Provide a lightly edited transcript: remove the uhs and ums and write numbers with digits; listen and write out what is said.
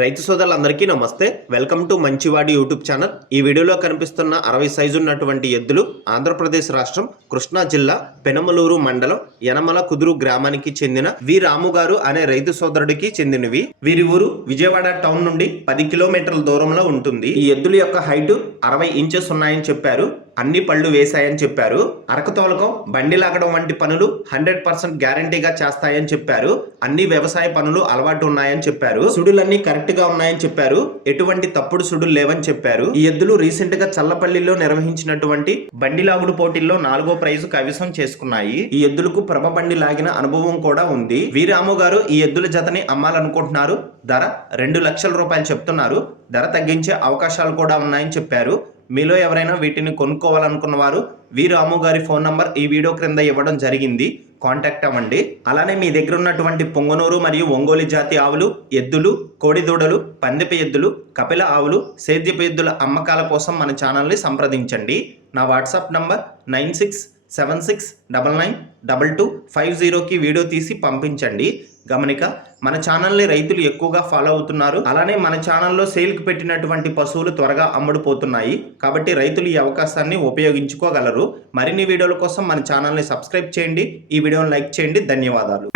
రైతు సోదరులందరికీ నమస్తే. వెల్కమ్ టు మంచివాడి యూట్యూబ్ ఛానల్. ఈ వీడియోలో కనిపిస్తున్న 60 సైజు ఉన్నటువంటి ఎద్దులు ఆంధ్రప్రదేశ్ రాష్ట్రం కృష్ణా జిల్లా పెనమలూరు మండలం యనమల కుదురు గ్రామానికి చెందిన వి రాము గారు అనే రైతు సోదరుడికి చెందినవి. వీరి ఊరు విజయవాడ టౌన్ నుండి 10 కిలోమీటర్ల దూరంలో ఉంటుంది. ఈ ఎద్దుల యొక్క హైట్ 60 ఇంచెస్ ఉన్నాయని చెప్పారు. అన్ని పళ్ళు వేశాయని చెప్పారు. అరకు తోలకం, బండి లాగడం వంటి పనులు 100% గ్యారంటీగా చేస్తాయని చెప్పారు. అన్ని వ్యవసాయ పనులు అలవాటు ఉన్నాయని చెప్పారు. సుడులన్నీ కరెక్ట్ గా ఉన్నాయని చెప్పారు. ఎటువంటి తప్పుడు సుడులు లేవని చెప్పారు. ఈ ఎద్దులు రీసెంట్ గా చల్లపల్లిలో నిర్వహించినటువంటి బండి లాగుడు పోటీల్లో 4వ ప్రైజు కైవసం చేసుకున్నాయి. ఈ ఎద్దులకు ప్రభ బండి లాగిన అనుభవం కూడా ఉంది. వి రాము గారు ఈ ఎద్దుల జతని అమ్మాలనుకుంటున్నారు. ధర 2 లక్షల రూపాయలు చెప్తున్నారు. ధర తగ్గించే అవకాశాలు కూడా ఉన్నాయని చెప్పారు. మీలో ఎవరైనా వీటిని కొనుక్కోవాలనుకున్న వారు వి రాము గారి ఫోన్ నంబర్ ఈ వీడియో క్రింద ఇవ్వడం జరిగింది. కాంటాక్ట్ అవ్వండి. అలానే మీ దగ్గర ఉన్నటువంటి పొంగనూరు మరియు ఒంగోలు జాతి ఆవులు, ఎద్దులు, కోడిదూడలు, పందిపి ఎద్దులు, కపిల ఆవులు, సేద్యపు ఎద్దుల అమ్మకాల కోసం మన ఛానల్ని సంప్రదించండి. నా వాట్సాప్ నంబర్ 9676992250కి వీడియో తీసి పంపించండి. గమనిక, మన ఛానల్ని రైతులు ఎక్కువగా ఫాలో అవుతున్నారు. అలానే మన ఛానల్లో సేల్కి పెట్టినటువంటి పశువులు త్వరగా అమ్ముడుపోతున్నాయి. కాబట్టి రైతులు ఈ అవకాశాన్ని ఉపయోగించుకోగలరు. మరిన్ని వీడియోల కోసం మన ఛానల్ని సబ్స్క్రైబ్ చేయండి. ఈ వీడియోని లైక్ చేయండి. ధన్యవాదాలు.